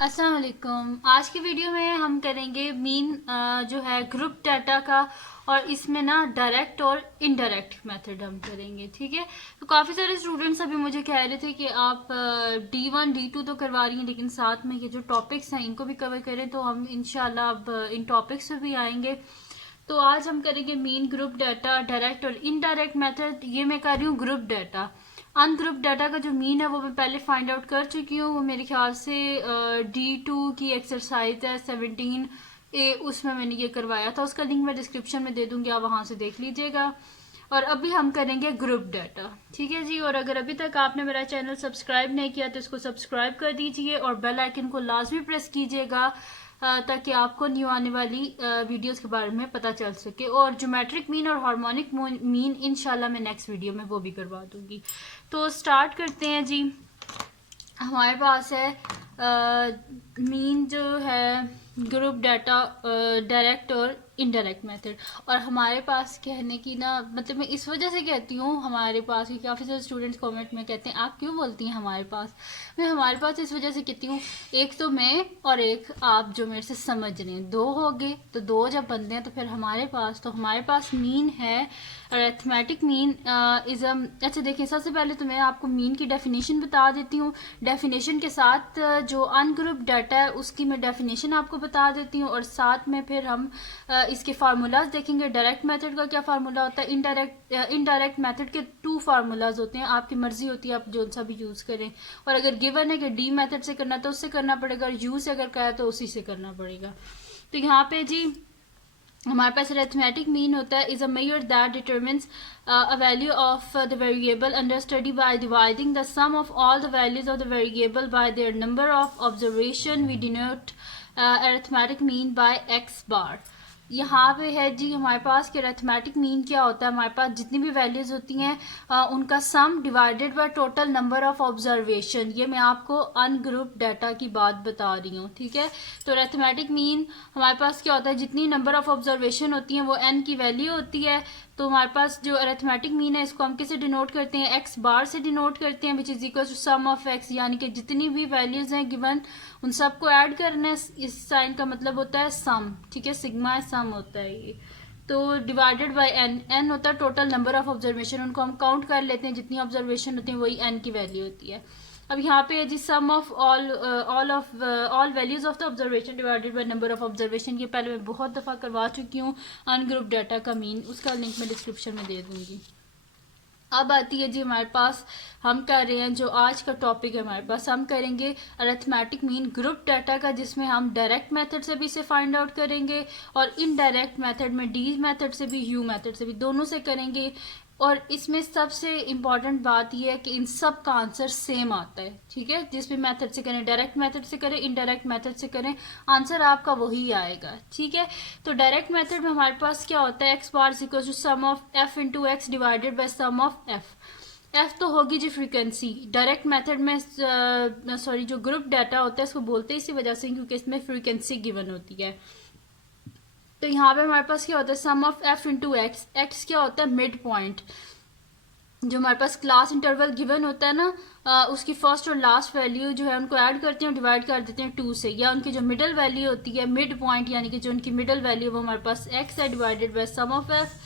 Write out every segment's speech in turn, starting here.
अस्सलाम वालेकुम। आज की वीडियो में हम करेंगे मीन जो है ग्रुप डाटा का, और इसमें ना डायरेक्ट और इनडायरेक्ट मेथड हम करेंगे। ठीक है, तो काफ़ी सारे स्टूडेंट्स अभी मुझे कह रहे थे कि आप D1 D2 तो करवा रही हैं, लेकिन साथ में ये जो टॉपिक्स हैं इनको भी कवर करें। तो हम इंशाल्लाह अब इन टॉपिक्स पे भी आएंगे। तो आज हम करेंगे मीन, ग्रुप डाटा, डायरेक्ट और इनडायरेक्ट मेथड। ये मैं कर रही हूँ ग्रुप डाटा। अनग्रुप डाटा का जो मीन है वो मैं पहले फाइंड आउट कर चुकी हूँ। वो मेरे ख्याल से D2 की एक्सरसाइज है 17A, उसमें मैंने ये करवाया था। उसका लिंक मैं डिस्क्रिप्शन में दे दूंगी, आप वहाँ से देख लीजिएगा। और अभी हम करेंगे ग्रुप डाटा। ठीक है जी। और अगर अभी तक आपने मेरा चैनल सब्सक्राइब नहीं किया तो इसको सब्सक्राइब कर दीजिए और बेल आइकन को लाजमी प्रेस कीजिएगा ताकि आपको न्यू आने वाली वीडियोस के बारे में पता चल सके। और ज्योमेट्रिक मीन और हार्मोनिक मीन इंशाल्लाह मैं नेक्स्ट वीडियो में वो भी करवा दूंगी। तो स्टार्ट करते हैं जी। हमारे पास है मीन जो है ग्रुप डाटा, डायरेक्ट और इनडायरेक्ट मेथड। और हमारे पास कहने की ना मतलब मैं इस वजह से कहती हूँ हमारे पास, क्योंकि काफ़ी सारे स्टूडेंट्स कमेंट में कहते हैं आप क्यों बोलती हैं हमारे पास। मैं हमारे पास इस वजह से कहती हूँ, एक तो मैं और एक आप जो मेरे से समझ रहे हैं, दो हो गए। तो दो जब बनते हैं तो फिर हमारे पास मीन है। अरिथमेटिक मीन इज अच्छा देखिए, सबसे पहले तो मैं आपको मीन की डेफिनेशन बता देती हूँ। डेफिनेशन के साथ जो अनग्रुप डाटा है उसकी मैं डेफिनेशन आपको बता देती हूँ, और साथ में फिर हम इसके फार्मूलाज देखेंगे। डायरेक्ट मेथड का क्या फार्मूला होता है, इनडायरेक्ट मेथड के 2 फार्मूलाज होते हैं। आपकी मर्जी होती है आप जो सा भी यूज करें। और अगर गिवन है कि डी मेथड से करना तो उससे करना पड़ेगा, और यू से अगर कहा है तो उसी से करना पड़ेगा। तो यहाँ पे जी हमारे पास अरिथमेटिक मीन होता है is a measure that determines a value of the variable under study by dividing the sum of all the values of the variable by their number of observation. We denote arithmetic mean by x bar. यहाँ पे है जी हमारे पास कि arithmetic mean क्या होता है। हमारे पास जितनी भी वैल्यूज होती हैं उनका सम divided by total number of observation. ये मैं आपको अनग्रुप डाटा की बात बता रही हूँ। ठीक है, तो अरिथमेटिक मीन हमारे पास क्या होता है, जितनी नंबर ऑफ ऑब्जर्वेशन होती हैं वो n की वैल्यू होती है। तो हमारे पास जो अरिथमेटिक मीन है इसको हम किससे डिनोट करते हैं, एक्स बार से डिनोट करते हैं, which is equal to sum of x. यानी कि जितनी भी वैल्यूज हैं गिवन उन सबको ऐड करना है। इस साइन का मतलब होता है सम। ठीक है, सिग्मा सम होता है ये। तो डिवाइडेड बाय एन, एन होता है टोटल नंबर ऑफ ऑब्जर्वेशन। उनको हम काउंट कर लेते हैं, जितनी ऑब्जर्वेशन होती है वही एन की वैल्यू होती है। अब यहाँ पे जी sum of all values of the observation divided by number of observation. ये पहले मैं बहुत दफ़ा करवा चुकी हूँ। अनग्रुप डाटा का मीन, उसका लिंक मैं डिस्क्रिप्शन में दे दूंगी। अब आती है जी हमारे पास, हम कर रहे हैं जो आज का टॉपिक है हमारे पास, हम करेंगे अरिथमेटिक मीन ग्रुप डाटा का, जिसमें हम डायरेक्ट मेथड से भी इसे फाइंड आउट करेंगे और इनडायरेक्ट मेथड में डी मेथड से भी, यू मेथड से भी, दोनों से करेंगे। और इसमें सबसे इम्पॉर्टेंट बात यह है कि इन सब का आंसर सेम आता है। ठीक है, जिस भी मेथड से करें, डायरेक्ट मेथड से करें, इनडायरेक्ट मेथड से करें, आंसर आपका वही आएगा। ठीक है, तो डायरेक्ट मेथड में हमारे पास क्या होता है, x bar equal to sum of f into x divided by sum of f. F तो होगी जी फ्रीक्वेंसी। डायरेक्ट मेथड में सॉरी जो ग्रुप डाटा होता है इसको बोलते हैं इसी वजह से क्योंकि इसमें फ्रीक्वेंसी गिवन होती है। तो यहाँ पे हमारे पास क्या होता है, sum of f into x. X क्या होता है, मिड पॉइंट। जो हमारे पास क्लास इंटरवल गिवन होता है ना, उसकी फर्स्ट और लास्ट वैल्यू जो है उनको ऐड करते हैं, डिवाइड कर देते हैं 2 से, या उनकी जो मिडल वैल्यू होती है, मिड पॉइंट, यानी कि जो उनकी मिडल वैल्यू वो हमारे पास एक्स है divided by sum of f.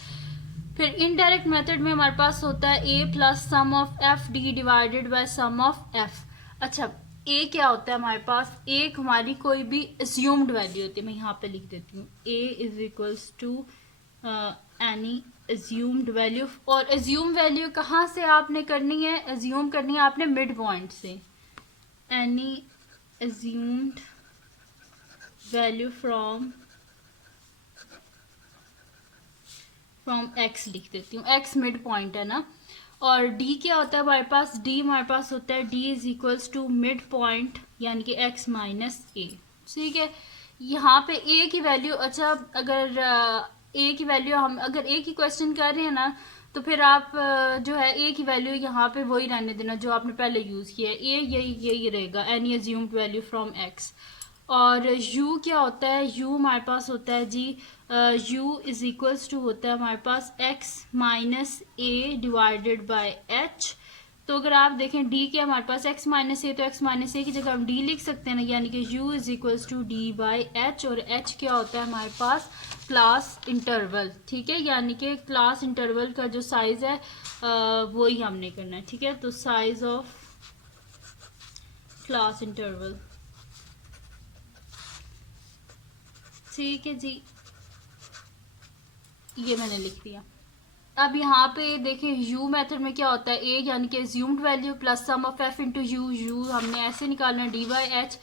फिर इनडायरेक्ट मेथड में हमारे पास होता है A plus sum of f d divided by sum of f. अच्छा, ए क्या होता है हमारे पास, एक हमारी कोई भी एज्यूम्ड वैल्यू होती है। मैं यहाँ पे लिख देती हूँ, ए is equals to any assumed value. और एज्यूम वैल्यू कहाँ से आपने करनी है, एज्यूम करनी है आपने मिड पॉइंट से। Any assumed value from x लिख देती हूँ, एक्स मिड पॉइंट है ना। और डी क्या होता है हमारे पास, डी हमारे पास होता है d is equals to mid point यानी कि एक्स माइनस ए। ठीक है, यहाँ पे ए की वैल्यू, अच्छा अगर ए की वैल्यू हम अगर ए की क्वेश्चन कर रहे हैं ना तो फिर आप जो है ए की वैल्यू यहाँ पे वही रहने देना जो आपने पहले यूज किया है, ए यही रहेगा, any assumed value from x. और u क्या होता है, u हमारे पास होता है जी u इज इक्वल्स टू होता है हमारे पास x minus A divided by h। तो अगर आप देखें डी के हमारे पास x माइनस ए, तो x माइनस ए की जगह हम डी लिख सकते हैं ना, यानी कि u is equals to d by h, और h क्या होता है हमारे पास क्लास इंटरवल, ठीक है, यानी कि क्लास इंटरवल का जो साइज है वो ही हमने करना है, ठीक है। तो साइज ऑफ क्लास इंटरवल, ठीक है जी, ये मैंने लिख दिया। अब यहाँ पे देखें u मेथड में क्या होता है, a यानी कि assumed value plus sum of f into u हमने ऐसे निकालना है डी बाई एच।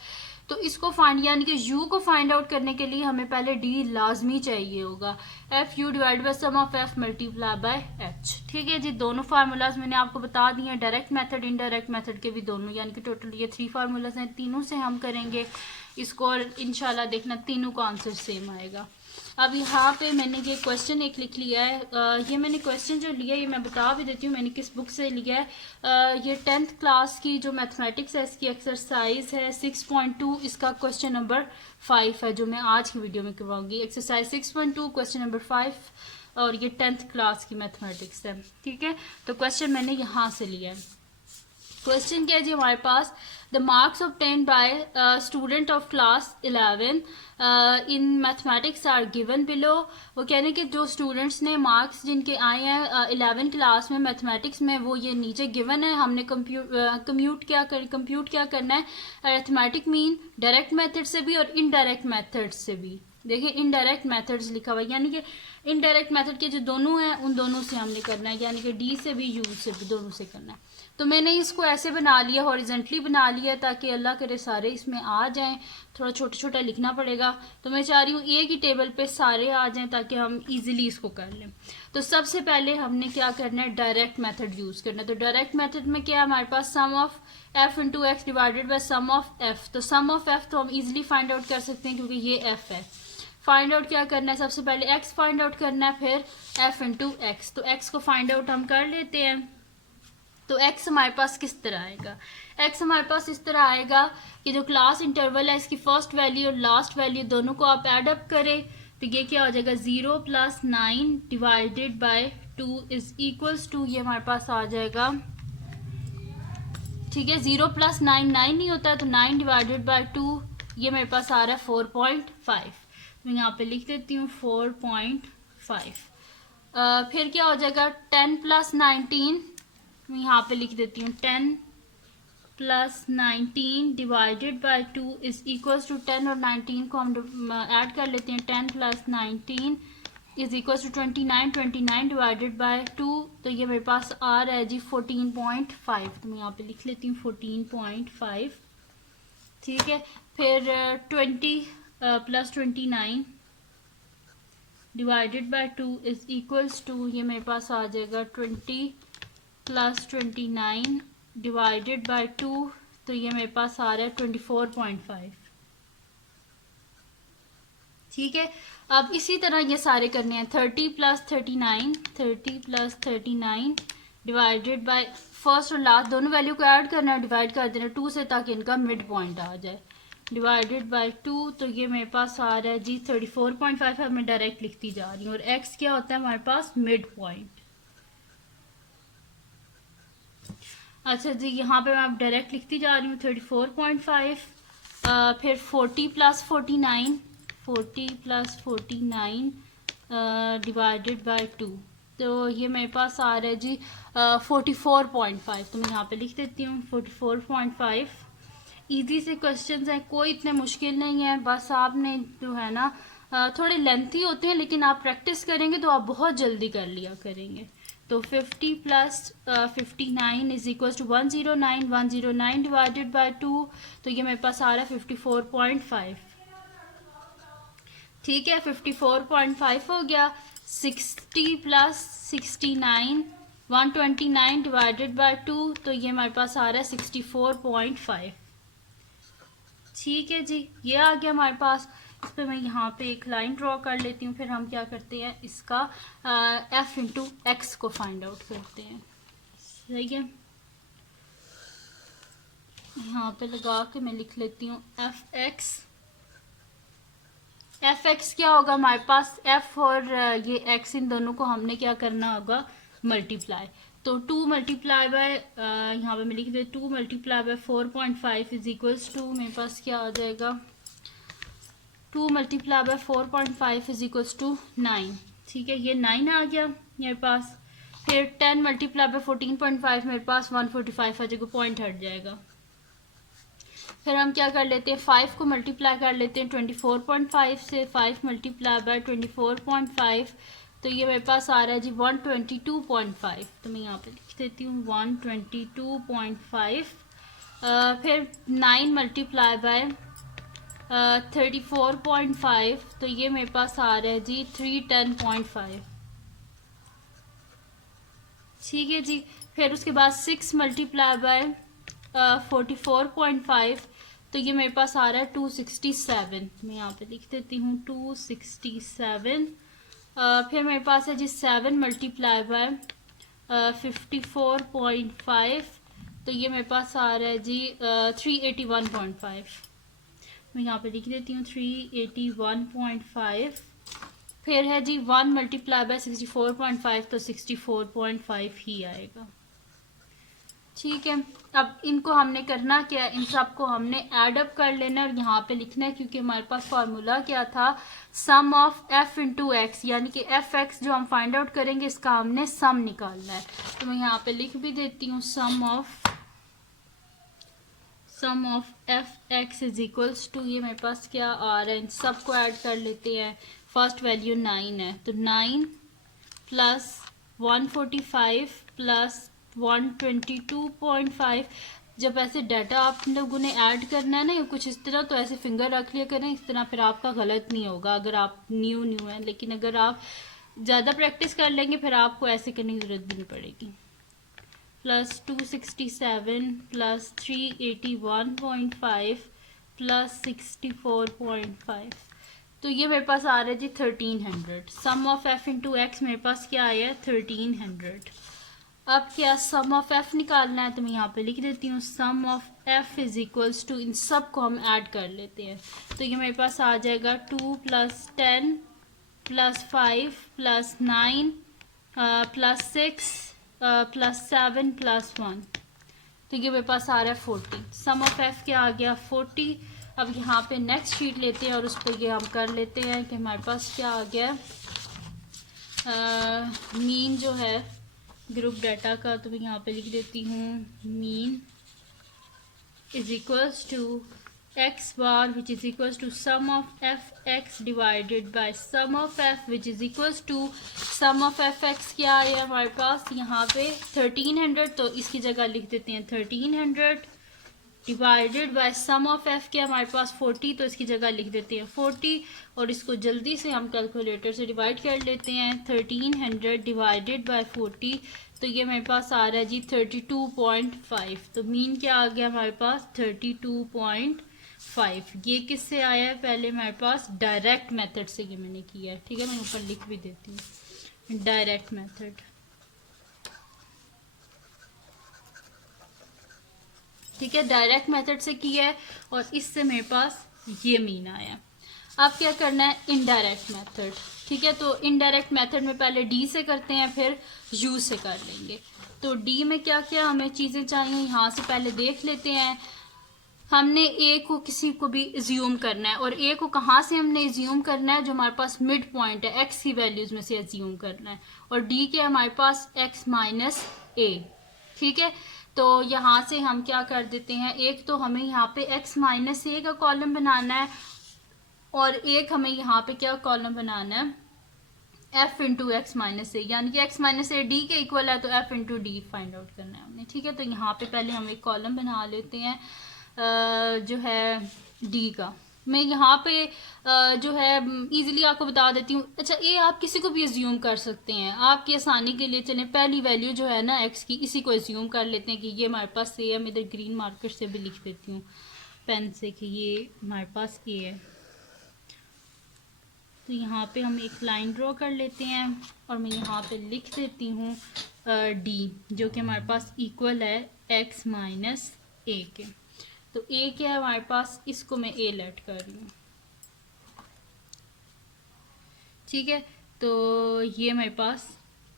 तो इसको फाइंड यानी कि u को फाइंड आउट करने के लिए हमें पहले d लाजमी चाहिए होगा, f u divide by sum of f multiply by h, ठीक है जी। दोनों फार्मूलाज मैंने आपको बता दिए हैं, डायरेक्ट मेथड इनडायरेक्ट मेथड के भी दोनों, यानी कि टोटल ये 3 फार्मूलाज हैं, तीनों से हम करेंगे इसको और इंशाल्लाह देखना तीनों का आंसर सेम आएगा। अब यहाँ पे मैंने ये क्वेश्चन एक लिख लिया है, ये मैंने क्वेश्चन जो लिया है ये मैं बता भी देती हूँ मैंने किस बुक से लिया है। ये 10th क्लास की जो मैथमेटिक्स है इसकी एक्सरसाइज है 6.2, इसका क्वेश्चन नंबर 5 है जो मैं आज की वीडियो में करवाऊंगी। एक्सरसाइज 6.2 क्वेश्चन नंबर 5, और ये 10th क्लास की मैथमेटिक्स है, ठीक है। तो क्वेश्चन मैंने यहाँ से लिया है। क्वेश्चन क्या है जी हमारे पास, the marks obtained by student of class 11 in mathematics are given below. वो कहने कि जो स्टूडेंट्स ने मार्क्स जिनके आए हैं 11 क्लास में मैथमेटिक्स में वो ये नीचे गिवन है। हमने कंप्यूट क्या करना है, अरिथमेटिक मीन डायरेक्ट मेथड से भी और इनडायरेक्ट मेथड से भी। देखिए इनडायरेक्ट मेथड्स लिखा हुआ है, यानी कि इनडायरेक्ट मेथड के जो दोनों हैं उन दोनों से हमने करना है, यानी कि डी से भी यू से भी दोनों से करना है। तो मैंने इसको ऐसे बना लिया, हॉरिजेंटली बना लिया, ताकि अल्लाह करे सारे इसमें आ जाएं। थोड़ा छोटा छोटा लिखना पड़ेगा, तो मैं चाह रही हूँ एक ही टेबल पे सारे आ जाएं ताकि हम इजीली इसको कर लें। तो सबसे पहले हमने क्या करना है, डायरेक्ट मेथड यूज़ करना है। तो डायरेक्ट मेथड में क्या है हमारे पास, sum of f into x divided by sum of F. तो सम ऑफ एफ तो हम इजीली फाइंड आउट कर सकते हैं क्योंकि ये एफ है। फाइंड आउट क्या करना है, सबसे पहले एक्स फाइंड आउट करना है, फिर एफ इंटू एक्स। तो एक्स को फाइंड आउट हम कर लेते हैं। तो x हमारे पास किस तरह आएगा, x हमारे पास इस तरह आएगा कि जो क्लास इंटरवल है इसकी फर्स्ट वैल्यू और लास्ट वैल्यू दोनों को आप एड अप करें, तो ये क्या हो जाएगा 0 plus 9 divided by 2 is equals to, ये हमारे पास आ जाएगा, ठीक है। 0 प्लस 9 9 नहीं होता है, तो 9 डिवाइडेड बाय 2 ये मेरे पास आ रहा है 4.5। मैं यहाँ पे लिख देती हूँ 4.5। फिर क्या हो जाएगा 10 प्लस 19, मैं यहाँ पे लिख देती हूँ 10 plus 19 divided by 2 is equals to 10 और 19 को हम ऐड कर लेते हैं। 10 plus 19 is equals to 29, 29 divided by 2, तो ये मेरे पास आ रहा है जी 14.5। तो मैं यहाँ पे लिख लेती हूँ 14.5, ठीक है। फिर 20 plus 29 divided by 2 is equals to, ये मेरे पास आ जाएगा 20 प्लस 29 डिवाइडेड बाय 2, तो ये मेरे पास आ रहा है 24.5, ठीक है। अब इसी तरह ये सारे करने हैं। 30 प्लस 39 डिवाइडेड बाय फर्स्ट और लास्ट दोनों वैल्यू को ऐड करना है, डिवाइड कर देना 2 से ताकि इनका मिड पॉइंट आ जाए, डिवाइडेड बाय 2, तो ये मेरे पास आ रहा है जी 34.5 है। मैं डायरेक्ट लिखती जा रही हूँ, और x क्या होता है हमारे पास, मिड पॉइंट। अच्छा जी, यहाँ पे मैं आप डायरेक्ट लिखती जा रही हूँ 34.5। फिर 40 प्लस 49 डिवाइडेड बाय 2, तो ये मेरे पास आ रहा है जी 44.5। तो मैं यहाँ पे लिख देती हूँ 44.5। इजी से क्वेश्चंस हैं, कोई इतने मुश्किल नहीं है, बस आपने जो है ना थोड़े लेंथी होते हैं, लेकिन आप प्रैक्टिस करेंगे तो आप बहुत जल्दी कर लिया करेंगे। तो 50 plus 59 is equal to 109 divided by 2, तो ये मेरे पास आ रहा है 54.5, ठीक है। 54.5 हो गया। 60 प्लस 69 129 डिवाइडेड बाय 2, तो ये हमारे पास आ रहा है 64.5, ठीक है जी। ये आ गया हमारे पास। इस पर मैं यहाँ पे एक लाइन ड्रॉ कर लेती हूँ, फिर हम क्या करते हैं, इसका f इंटू एक्स को फाइंड आउट करते हैं, सही है। यहाँ पे लगा के मैं लिख लेती हूँ एफ एक्स क्या होगा हमारे पास, f और ये x इन दोनों को हमने क्या करना होगा, मल्टीप्लाई। तो 2 मल्टीप्लाई बाय यहाँ पे मैं लिख दे 2 multiply by 4.5 is equals to, मेरे पास क्या आ जाएगा, 2 multiply by 4.5 is equals to 9। ठीक है, ये 9 आ गया मेरे पास। फिर 10 मल्टीप्लाई बाय 14.5 मेरे पास 145 आ जाएगा, पॉइंट हट जाएगा। फिर हम क्या कर लेते हैं, 5 को मल्टीप्लाई कर लेते हैं 24.5 से, 5 मल्टीप्लाई बाय 24.5, तो ये मेरे पास आ रहा है जी 122.5। तो मैं यहाँ पे लिख देती हूँ 122.5। फिर 9 मल्टीप्लाई बाय 34.5, तो ये मेरे पास आ रहा है जी 310.5। ठीक है जी। फिर उसके बाद 6 मल्टीप्लाई बाय 44.5, तो ये मेरे पास आ रहा है 267। मैं यहाँ पे लिख देती हूँ 267। फिर मेरे पास है जी 7 मल्टीप्लाई बाय 54.5, तो ये मेरे पास आ रहा है जी 381.5। मैं यहाँ पे लिख देती हूँ 381.5। फिर है जी 1 मल्टीप्लाई बाय 64.5, तो 64.5 ही आएगा। ठीक है, अब इनको हमने करना क्या है, इन सबको हमने ऐड अप कर लेना है और यहाँ पे लिखना है, क्योंकि हमारे पास फार्मूला क्या था, सम ऑफ एफ इंटू एक्स, यानी कि एफ एक्स जो हम फाइंड आउट करेंगे इसका हमने सम निकालना है। तो मैं यहाँ पे लिख भी देती हूँ sum of f x is equals to, ये मेरे पास क्या आ रहा है, इन सबको ऐड कर लेते हैं। फर्स्ट वैल्यू 9 है, तो 9 प्लस 145 प्लस 122.5। जब ऐसे डाटा आप लोगों ने ऐड करना है ना, या कुछ इस तरह, तो ऐसे फिंगर रख लिया करें इस तरह, फिर आपका गलत नहीं होगा अगर आप न्यू हैं। लेकिन अगर आप ज़्यादा प्रैक्टिस कर लेंगे फिर आपको ऐसे करने की ज़रूरत भी नहीं पड़ेगी। प्लस 267 प्लस 381.5 प्लस 64.5, तो ये मेरे पास आ रहा है जी 1300। सम ऑफ एफ इंटू एक्स मेरे पास क्या आया है 1300। अब क्या सम ऑफ एफ निकालना है, तो मैं यहाँ पे लिख देती हूँ sum of f is equals to, इन सब को हम ऐड कर लेते हैं। तो ये मेरे पास आ जाएगा 2 plus 10 plus 5 plus 9 plus 6 plus 7 plus 1, तो ये मेरे पास आ रहा है 40। सम ऑफ एफ क्या आ गया 40। अब यहाँ पे नेक्स्ट शीट लेते हैं और उस पर ये हम कर लेते हैं कि हमारे पास क्या आ गया, मीन जो है ग्रुप डाटा का, तो मैं यहाँ पे लिख देती हूँ mean is equals to x bar which is equals to sum of f x divided by sum of f which is equals to sum of f x क्या है हमारे पास यहाँ पे 1300, तो इसकी जगह लिख देते हैं 1300 divided by sum of f क्या हमारे पास 40, तो इसकी जगह लिख देते हैं 40। और इसको जल्दी से हम कैलकुलेटर से डिवाइड कर लेते हैं, 1300 डिवाइडेड बाय 40, तो ये मेरे पास आ रहा है जी 32.5। तो मीन क्या आ गया हमारे पास 32.5। ये किससे आया है, पहले हमारे पास डायरेक्ट मेथड से ये मैंने किया है। ठीक है, मैं ऊपर लिख भी देती हूँ डायरेक्ट मेथड। ठीक है, डायरेक्ट मेथड से किया है और इससे मेरे पास ये मीन आया। अब क्या करना है, इनडायरेक्ट मेथड। ठीक है, तो इनडायरेक्ट मेथड में पहले डी से करते हैं फिर यू से कर लेंगे। तो डी में क्या क्या हमें चीज़ें चाहिए, यहाँ से पहले देख लेते हैं। हमने ए को किसी को भी एज्यूम करना है, और ए को कहाँ से हमने एज्यूम करना है, जो हमारे पास मिड पॉइंट है एक्स की वैल्यूज में से एज्यूम करना है। और डी के हमारे पास एक्स माइनस ए। ठीक है, तो यहाँ से हम क्या कर देते हैं, एक तो हमें यहाँ पे x माइनस ए का कॉलम बनाना है, और एक हमें यहाँ पे क्या कॉलम बनाना है f इंटू एक्स माइनस ए, यानी कि x माइनस ए डी के इक्वल है, तो f into D find out करना है हमने। ठीक है, तो यहाँ पे पहले हम एक कॉलम बना लेते हैं जो है d का। मैं यहाँ पे जो है इजीली आपको बता देती हूँ। अच्छा, ये आप किसी को भी एज्यूम कर सकते हैं आपकी आसानी के लिए। चलें, पहली वैल्यू जो है ना x की, इसी को एज्यूम कर लेते हैं कि ये हमारे पास a है। मैं इधर ग्रीन मार्कर से भी लिख देती हूँ पेन से कि ये हमारे पास a है। तो यहाँ पे हम एक लाइन ड्रॉ कर लेते हैं और मैं यहाँ पे लिख देती हूँ d, जो कि हमारे पास इक्वल है x माइनस ए के। तो a क्या है हमारे पास, इसको मैं a लेट कर रही हूँ। ठीक है, तो ये मेरे पास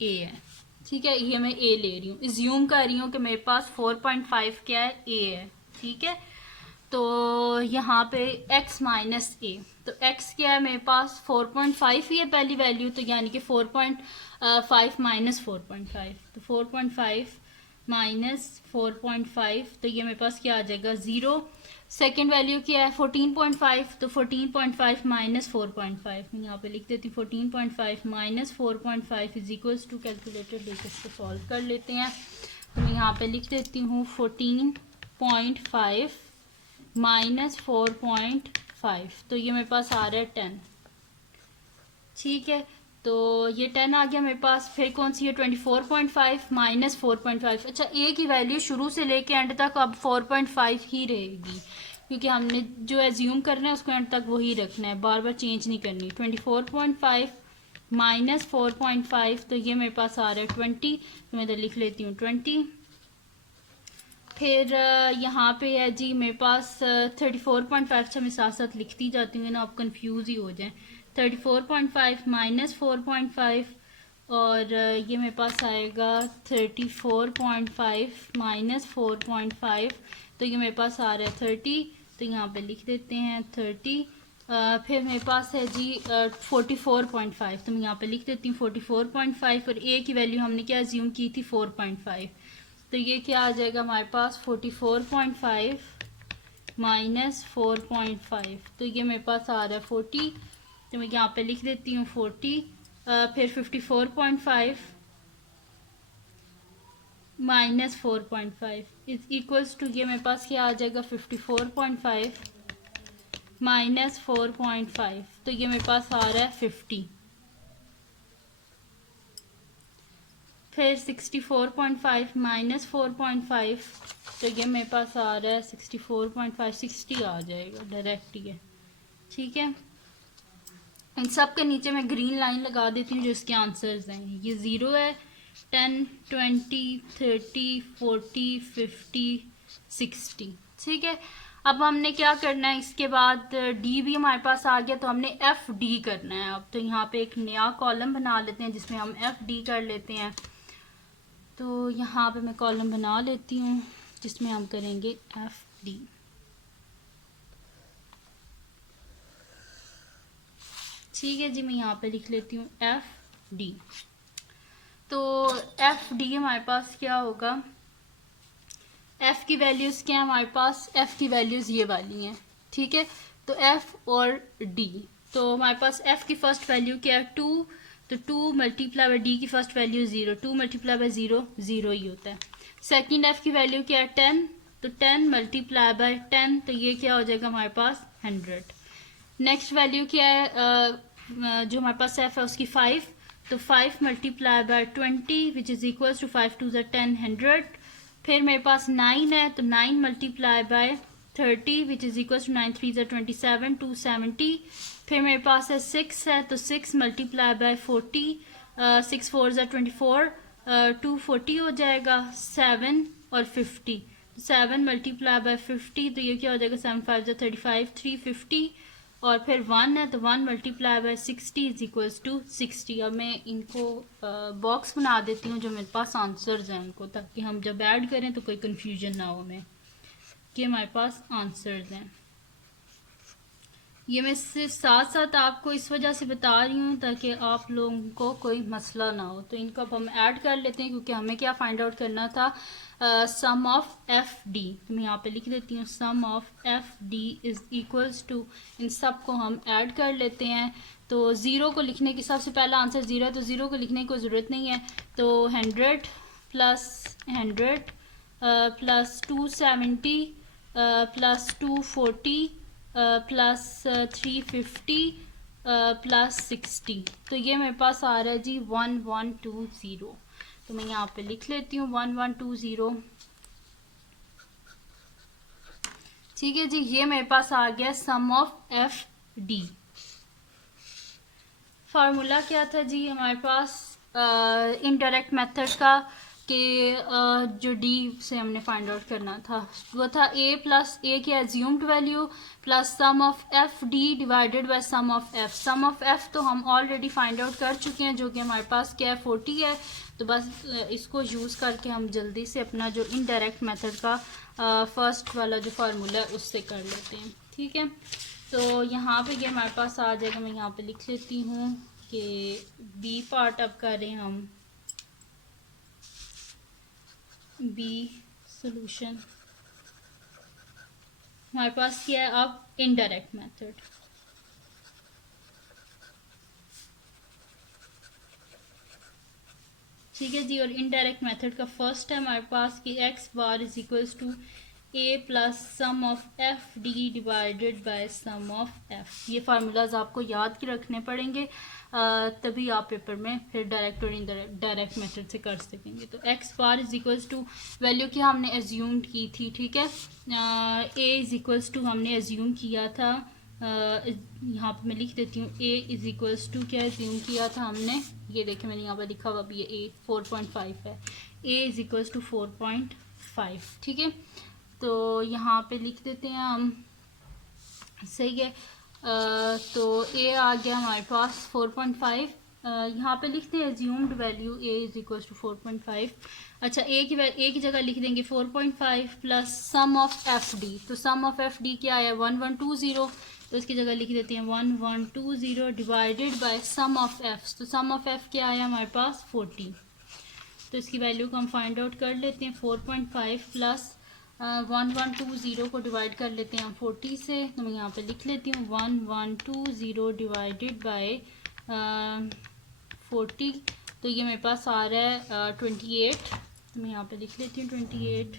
a है। ठीक है, ये मैं ए ले रही हूँ, इज्यूम कर रही हूँ कि मेरे पास 4.5 क्या है, ए है। ठीक है, तो यहाँ पे x माइनस ए, तो x क्या है मेरे पास 4.5 ही है पहली वैल्यू, तो यानी कि 4.5 माइनस 4.5, तो 4.5 माइनस 4.5, तो ये मेरे पास क्या आ जाएगा 0। सेकेंड वैल्यू क्या है 14.5, तो 14.5 माइनस 4.5, मैं यहाँ पे लिख देती हूँ 14.5 minus 4.5 is equals to, calculator लेकर इसको सॉल्व कर लेते हैं। तो मैं यहाँ पे लिख देती हूँ 14.5 माइनस 4.5, तो ये मेरे पास आ रहा है 10। ठीक है, तो ये 10 आ गया मेरे पास। फिर कौन सी है 24.5 माइनस 4.5। अच्छा, ए की वैल्यू शुरू से लेके एंड तक अब 4.5 ही रहेगी, क्योंकि हमने जो एज्यूम करना है उसको एंड तक वही रखना है, बार बार चेंज नहीं करनी। 24.5 माइनस 4.5, तो ये मेरे पास आ रहा है 20, तो मैं इधर लिख लेती हूँ 20। फिर यहाँ पे है जी मेरे पास 34.5, अच्छा मैं साथ साथ लिखती जाती हूँ ना, आप कंफ्यूज ही हो जाएं। 34.5 माइनस 4.5, और ये मेरे पास आएगा 34.5 माइनस 4.5, तो ये मेरे पास आ रहा है 30, तो यहाँ पे लिख देते हैं 30। फिर मेरे पास है जी 44.5, तो मैं यहाँ पे लिख देती हूँ 44.5, और ए की वैल्यू हमने क्या अज्यूम की थी 4.5, तो ये क्या आ जाएगा हमारे पास 44.5 माइनस 4.5, तो ये मेरे पास आ रहा है 40, तो मैं यहाँ पे लिख देती हूँ 40। फिर 54.5 माइनस 4.5 इज इक्वल्स टू, ये मेरे पास क्या आ जाएगा 54.5 माइनस 4.5, तो ये मेरे पास आ रहा है 50। फिर 64.5 माइनस 4.5, तो ये मेरे पास आ रहा है 64.5, 60 आ जाएगा डायरेक्ट ही है। ठीक है, इन सब के नीचे मैं ग्रीन लाइन लगा देती हूँ जो इसके आंसर्स हैं। ये 0 है, 10, 20, 30, 40, 50, 60। ठीक है, अब हमने क्या करना है, इसके बाद डी भी हमारे पास आ गया, तो हमने एफ डी करना है अब। तो यहाँ पे एक नया कॉलम बना लेते हैं जिसमें हम एफ डी कर लेते हैं। तो यहाँ पे मैं कॉलम बना लेती हूँ जिसमें हम करेंगे एफ डी। ठीक है जी, मैं यहाँ पे लिख लेती हूँ एफ डी। तो एफ डी हमारे पास क्या होगा, एफ की वैल्यूज़ क्या है हमारे पास, एफ की वैल्यूज़ ये वाली हैं। ठीक है, तो एफ और डी, तो हमारे पास एफ की फर्स्ट वैल्यू क्या है 2, तो 2 मल्टीप्लाई बाई डी की फर्स्ट वैल्यू 0, 2 मल्टीप्लाई बाई 0 0 ही होता है। सेकंड एफ की वैल्यू क्या है 10, तो 10 मल्टीप्लाई बाई 10, तो ये क्या हो जाएगा हमारे पास 100। नेक्स्ट वैल्यू क्या है जो हमारे पास एफ है उसकी 5, तो 5 multiply by 20 which is equals to 5 2 10 100। फिर मेरे पास 9 है, तो 9 multiply by 30 which is equal to 9 3 27 270। फिर मेरे पास है 6 है, तो 6 मल्टीप्लाई बाय 40 6 4 24 240 हो जाएगा। 7 और 50, 7 मल्टीप्लाई बाय 50, तो ये क्या हो जाएगा 7 5 35 350। और फिर 1 है, तो 1 multiply by 60 is equals to 60। अब मैं इनको बॉक्स बना देती हूँ जो मेरे पास आंसर्स हैं इनको, ताकि हम जब ऐड करें तो कोई कन्फ्यूजन ना हो हमें कि हमारे पास आंसर्स हैं। ये मैं सिर्फ साथ साथ आपको इस वजह से बता रही हूँ ताकि आप लोगों को कोई मसला ना हो। तो इनको अब हम ऐड कर लेते हैं, क्योंकि हमें क्या फाइंड आउट करना था, सम ऑफ एफ डी। तो मैं यहाँ पे लिख देती हूँ sum of f d is equals to, इन सब को हम ऐड कर लेते हैं। तो ज़ीरो को लिखने की, सबसे पहला आंसर 0 है तो ज़ीरो को लिखने की कोई ज़रूरत नहीं है। तो 100 plus 100 plus 270 plus 240 plus 350 plus 60, तो ये मेरे पास आ रहा है जी 1120। तो मैं यहाँ पे लिख लेती हूँ 1120। ठीक है जी, ये मेरे पास आ गया सम ऑफ एफ डी। फार्मूला क्या था जी हमारे पास इनडायरेक्ट मेथड का, कि जो डी से हमने फाइंड आउट करना था वो था ए प्लस ए की assumed value plus sum of f d divided by sum of f. Sum of F तो हम ऑलरेडी फाइंड आउट कर चुके हैं, जो कि हमारे पास क्या है 40 है। तो बस इसको यूज़ करके हम जल्दी से अपना जो इनडायरेक्ट मेथड का फर्स्ट वाला जो फार्मूला है उससे कर लेते हैं। ठीक है, तो यहाँ पे ये हमारे पास आ जाएगा। मैं यहाँ पे लिख लेती हूँ कि बी पार्ट अब करें हम, बी सॉल्यूशन हमारे पास क्या है अब इनडायरेक्ट मेथड। ठीक है जी, और इनडायरेक्ट मेथड का फर्स्ट है हमारे पास कि x bar is equals to A plus sum of f d divided by sum of f. ये फार्मूलाज आपको याद के रखने पड़ेंगे, तभी आप पेपर में फिर डायरेक्ट और इनडायरेक्ट मेथड से कर सकेंगे। तो x bar is equals to value की हमने एज्यूम्ड की थी। ठीक है, ए इज इक्वल्स टू हमने एज्यूम किया था, यहाँ पे मैं लिख देती हूँ ए इज इक्वल्स टू क्या एज्यूम किया था हमने, ये देखें मैंने यहाँ पे लिखा हुआ भी ये ए 4.5 है। A is equals to 4.5। ठीक है, तो यहाँ पे लिख देते हैं हम, सही है। तो ए आ गया हमारे पास 4.5। यहाँ पे लिखते हैं assumed value a is equals to 4.5। अच्छा, ए की जगह लिख देंगे 4.5 plus sum of f d. तो सम ऑफ एफ डी क्या है 1120, तो इसकी जगह लिख देते हैं 1120 divided by sum of F. तो सम ऑफ एफ क्या आया हमारे पास 40। तो इसकी वैल्यू को हम फाइंड आउट कर लेते हैं। 4.5 प्लस 1120 को डिवाइड कर लेते हैं हम 40 से। तो मैं यहाँ पे लिख लेती हूँ 1120 डिवाइडेड बाय 40। तो ये मेरे पास आ रहा है 28। तो मैं यहाँ पे लिख लेती हूँ 28।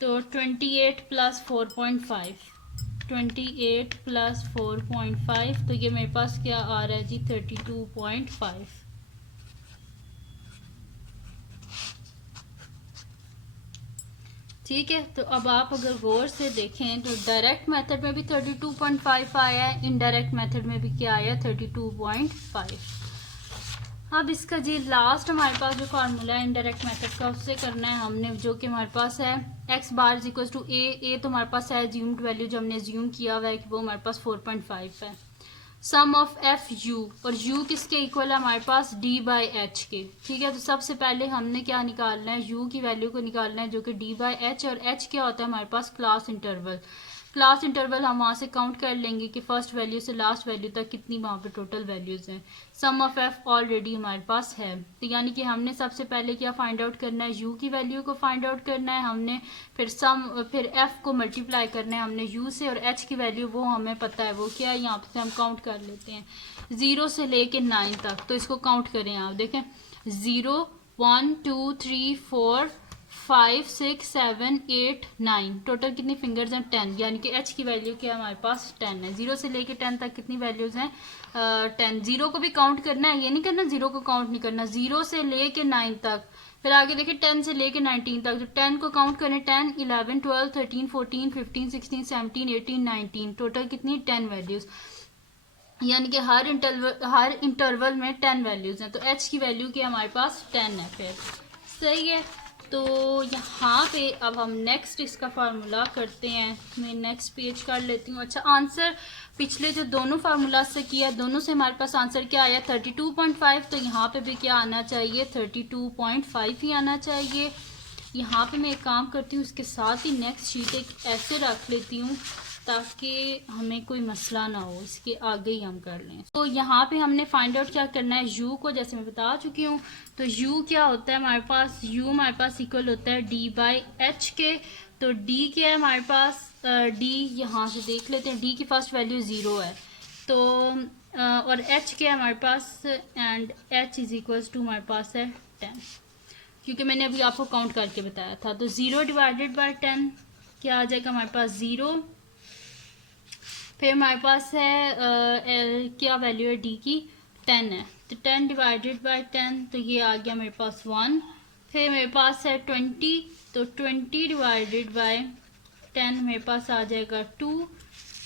तो 28 प्लस 4.5, 28 प्लस 4.5, तो ये मेरे पास क्या आ रहा है जी 32.5। ठीक है, तो अब आप अगर गौर से देखें तो डायरेक्ट मेथड में भी 32.5 आया है, इनडायरेक्ट मेथड में भी क्या आया 32.5। अब इसका जी लास्ट हमारे पास जो फार्मूला है इनडायरेक्ट मेथड का उससे करना है हमने, जो कि हमारे पास है x bar is equal to A तो हमारे पास है एज्यूम्ड वैल्यू जो हमने एज्यूम किया हुआ है कि वो हमारे पास 4.5 है। सम ऑफ एफ यू, और यू किसके इक्वल है हमारे पास डी बाई एच के। ठीक है, तो सबसे पहले हमने क्या निकालना है, यू की वैल्यू को निकालना है जो कि डी बाई एच, और एच क्या होता है हमारे पास क्लास इंटरवल। क्लास इंटरवल हम वहाँ से काउंट कर लेंगे कि फर्स्ट वैल्यू से लास्ट वैल्यू तक कितनी वहाँ पे टोटल वैल्यूज़ हैं। सम ऑफ एफ ऑलरेडी हमारे पास है, तो यानी कि हमने सबसे पहले क्या फाइंड आउट करना है, यू की वैल्यू को फाइंड आउट करना है हमने, फिर एफ को मल्टीप्लाई करना है हमने यू से, और एच की वैल्यू वो हमें पता है वो क्या है, यहाँ से हम काउंट कर लेते हैं 0 से लेके 9 तक। तो इसको काउंट करें, आप देखें 0 1 2 3 4 5 6 7 8 9, टोटल कितनी फिंगर्स हैं 10, यानी कि एच की वैल्यू क्या हमारे पास 10 है। 0 से लेके 10 तक कितनी वैल्यूज हैं 10। 0 को भी काउंट करना है, ये नहीं करना 0 को काउंट नहीं करना, 0 से लेके 9 तक। फिर आगे देखिए 10 से लेके 19 तक, तो 10 को काउंट करें 10 11 12 13 14 15 16 17 18 19, टोटल कितनी 10 वैल्यूज, यानी कि हर इंटरवल में 10 वैल्यूज हैं। तो एच की वैल्यू की हमारे पास 10 है। फिर सही है, तो यहाँ पे अब हम नेक्स्ट इसका फार्मूला करते हैं। मैं नेक्स्ट पेज कर लेती हूँ। अच्छा, आंसर पिछले जो दोनों फार्मूला से किया, दोनों से हमारे पास आंसर क्या आया 32.5, तो यहाँ पे भी क्या आना चाहिए 32.5 ही आना चाहिए। यहाँ पे मैं एक काम करती हूँ, इसके साथ ही नेक्स्ट शीट एक ऐसे रख लेती हूँ ताकि हमें कोई मसला ना हो, इसके आगे ही हम कर लें। तो यहाँ पे हमने फाइंड आउट क्या करना है, u को, जैसे मैं बता चुकी हूँ। तो u क्या होता है हमारे पास, u हमारे पास इक्वल होता है d बाई एच के। तो d क्या है हमारे पास, d यहाँ से देख लेते हैं, d की फर्स्ट वैल्यू 0 है। तो और h क्या है हमारे पास, and h is equals to हमारे पास है 10, क्योंकि मैंने अभी आपको काउंट करके बताया था। तो 0 डिवाइडेड बाय 10 क्या आ जाएगा हमारे पास 0। फिर हमारे पास है क्या वैल्यू है डी की 10 है, तो 10 डिवाइडेड बाय 10, तो ये आ गया मेरे पास 1। फिर मेरे पास है 20, तो 20 डिवाइडेड बाय 10 मेरे पास आ जाएगा 2।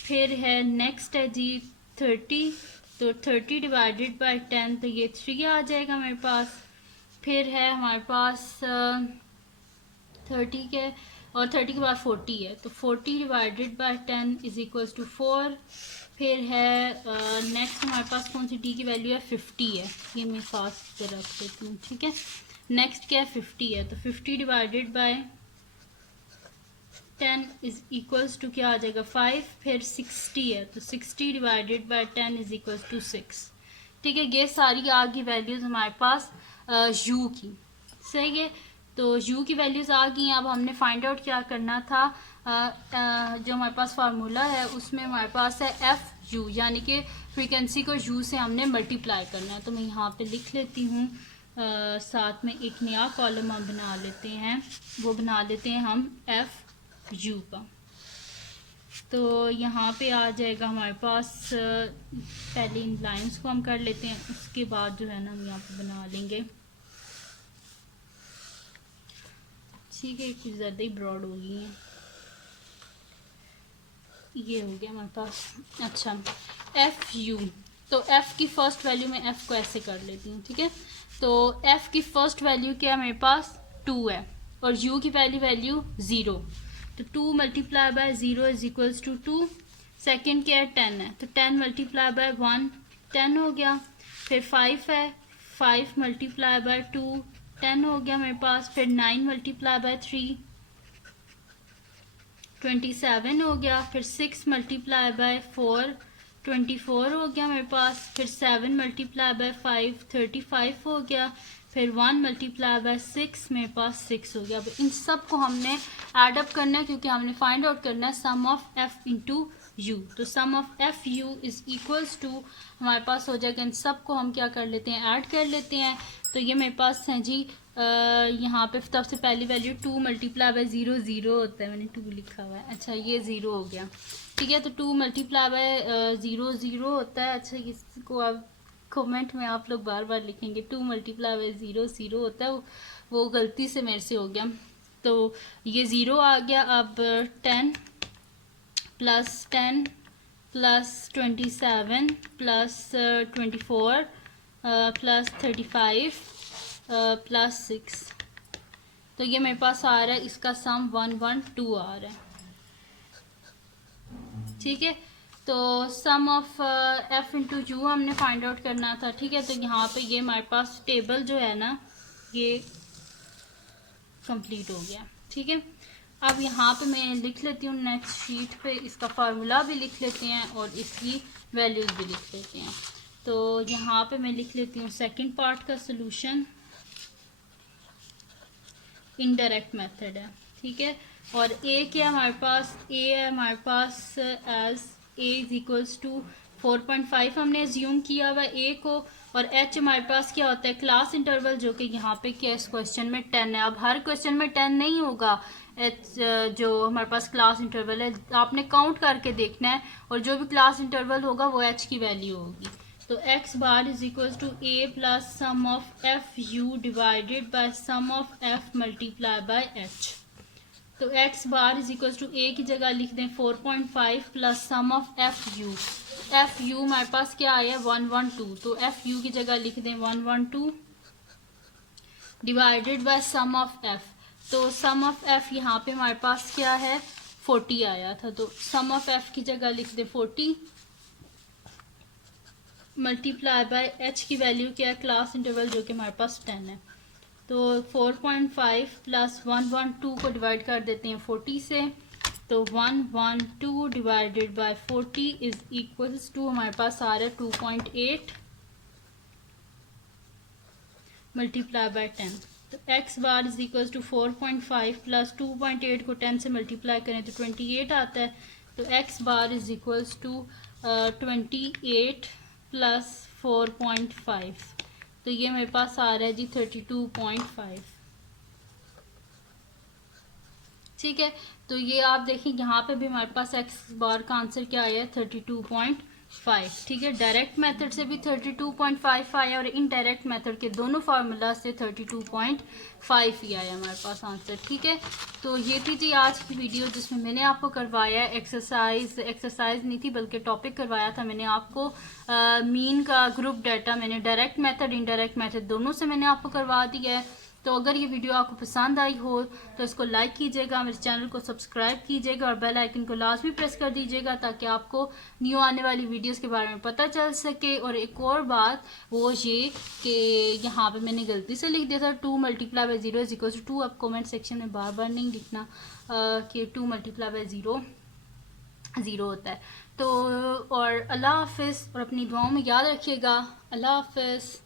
फिर है नेक्स्ट है जी 30, तो 30 डिवाइडेड बाय 10, तो ये 3 आ जाएगा मेरे पास। फिर है हमारे पास 30 के, और 30 के बाद 40 है, तो 40 divided by 10 is equals to 4। फिर है नेक्स्ट हमारे पास कौन सी डी की वैल्यू है, 50 है, ये मैं साथ पे रख देती हूँ, ठीक है। नेक्स्ट क्या है, 50 है, तो 50 divided by 10 is equals to क्या आ जाएगा, 5। फिर 60 है, तो 60 divided by 10 is equals to 6, ठीक है। ये सारी आ गई वैल्यूज़ हमारे पास यू की, सही है। तो यू की वैल्यूज़ आ गई। अब हमने फाइंड आउट क्या करना था, जो हमारे पास फार्मूला है उसमें हमारे पास है एफ यू, यानी कि फ्रीक्वेंसी को यू से हमने मल्टीप्लाई करना है। तो मैं यहाँ पे लिख लेती हूँ, साथ में एक नया कॉलम हम बना लेते हैं, वो बना लेते हैं हम एफ यू का। तो यहाँ पे आ जाएगा हमारे पास, पहले इन लाइंस को हम कर लेते हैं, उसके बाद जो है ना हम यहाँ पे बना लेंगे, ठीक है। कुछ ज़्यादा ही ब्रॉड हो गई है, ये हो गया हमारे पास। अच्छा, एफ यू, तो एफ की फर्स्ट वैल्यू में एफ को ऐसे कर लेती हूँ, ठीक है। तो एफ की फर्स्ट वैल्यू क्या है मेरे पास, 2 है, और यू की पहली वैल्यू 0, तो 2 multiply by 0 is equals to 2। Second क्या है, 10 है, तो 10 मल्टीप्लाई बाय 1 10 हो गया। फिर 5 है, 5 मल्टीप्लाई बाय 2 10 हो गया मेरे पास। फिर 9 मल्टीप्लाई बाय 3 27 हो गया। फिर 6 मल्टीप्लाई बाय 4 24 हो गया मेरे पास। फिर 7 मल्टीप्लाई बाय 5 35 हो गया। फिर 1 मल्टीप्लाई बाय 6 मेरे पास 6 हो गया। अब इन सब को हमने ऐड अप करना है, क्योंकि हमने फाइंड आउट करना है sum of f into u. तो sum of f u is equals to हमारे पास हो जाएगा, इन सब को हम क्या कर लेते हैं, ऐड कर लेते हैं। तो ये मेरे पास है जी, यहाँ पे सबसे पहली वैल्यू 2 मल्टीप्लाई बाय 0 0 होता है, मैंने 2 लिखा हुआ है, अच्छा ये 0 हो गया, ठीक है। तो 2 मल्टीप्लाई बाय 0 0 होता है। अच्छा, इसको अब कमेंट में आप लोग बार बार लिखेंगे, 2 मल्टीप्लाई बाय 0 0 होता है, वो गलती से मेरे से हो गया। तो ये 0 आ गया। अब 10 plus 10 plus 27 plus 24 plus 35 plus 6, तो ये मेरे पास आ रहा है, इसका सम 112 आ रहा है, ठीक है। तो sum of f into u हमने फाइंड आउट करना था, ठीक है। तो यहाँ पे ये हमारे पास टेबल जो है ना, ये कंप्लीट हो गया, ठीक है। अब यहाँ पे मैं लिख लेती हूँ नेक्स्ट शीट पे, इसका फार्मूला भी लिख लेते हैं और इसकी वैल्यूज भी लिख लेते हैं। तो यहाँ पे मैं लिख लेती हूँ सेकंड पार्ट का सलूशन, इनडायरेक्ट मेथड है, ठीक है। और ए क्या है हमारे पास, ए है हमारे पास as A is equals to 4.5 हमने एज्यूम किया हुआ ए को, और एच हमारे पास क्या होता है, क्लास इंटरवल, जो कि यहाँ पे क्या इस क्वेश्चन में 10 है। अब हर क्वेश्चन में 10 नहीं होगा, एच जो हमारे पास क्लास इंटरवल है आपने काउंट करके देखना है, और जो भी क्लास इंटरवल होगा वो एच की वैल्यू होगी। तो x bar is equal to A plus sum of f u divided by sum of f multiply by h. तो x bar is equal to A की जगह लिख दें 4.5 plus sum of f u. F u हमारे पास क्या आया, 112, तो एफ यू की जगह लिख दें 112 divided by sum of F. तो सम ऑफ एफ यहाँ पे हमारे पास क्या है, 40 आया था, तो सम ऑफ एफ की जगह लिख दें 40 मल्टीप्लाई बाय एच की वैल्यू क्या है, क्लास इंटरवल, जो कि हमारे पास 10 है। तो 4.5 प्लस 112 को डिवाइड कर देते हैं 40 से, तो 112 divided by 40 is equals to हमारे पास आ रहा है 2.8 मल्टीप्लाई बाय 10। तो x bar is equals to 4.5 plus 2.8 को 10 से मल्टीप्लाई करें तो 28 आता है। तो x bar is equals to 28 plus 4.5, तो ये मेरे पास आ रहा है जी 32.5, ठीक है। तो ये आप देखिए यहाँ पे भी हमारे पास एक्स बार का आंसर क्या आया है, 32.5। ठीक है। डायरेक्ट मेथड से भी 32.5 आया और इनडायरेक्ट मेथड के दोनों फार्मूला से 32.5 ही आया हमारे पास आंसर। ठीक है, तो ये थी जी आज की वीडियो जिसमें मैंने आपको करवाया एक्सरसाइज नहीं थी बल्कि टॉपिक करवाया था मैंने आपको। मीन का ग्रुप डाटा मैंने डायरेक्ट मेथड इनडायरेक्ट मेथड दोनों से मैंने आपको करवा दिया है। तो अगर ये वीडियो आपको पसंद आई हो तो इसको लाइक कीजिएगा, मेरे चैनल को सब्सक्राइब कीजिएगा और बेल आइकन को लाजमी प्रेस कर दीजिएगा ताकि आपको न्यू आने वाली वीडियोस के बारे में पता चल सके। और एक और बात वो ये कि यहाँ पे मैंने गलती से लिख दिया था 2 × 0 = 2। अब कमेंट सेक्शन में बार बार नहीं लिखना कि 2 × 0 0 होता है। तो और अल्लाह हाफिज़ और अपनी दुआओं में याद रखिएगा। अल्लाह हाफिज़।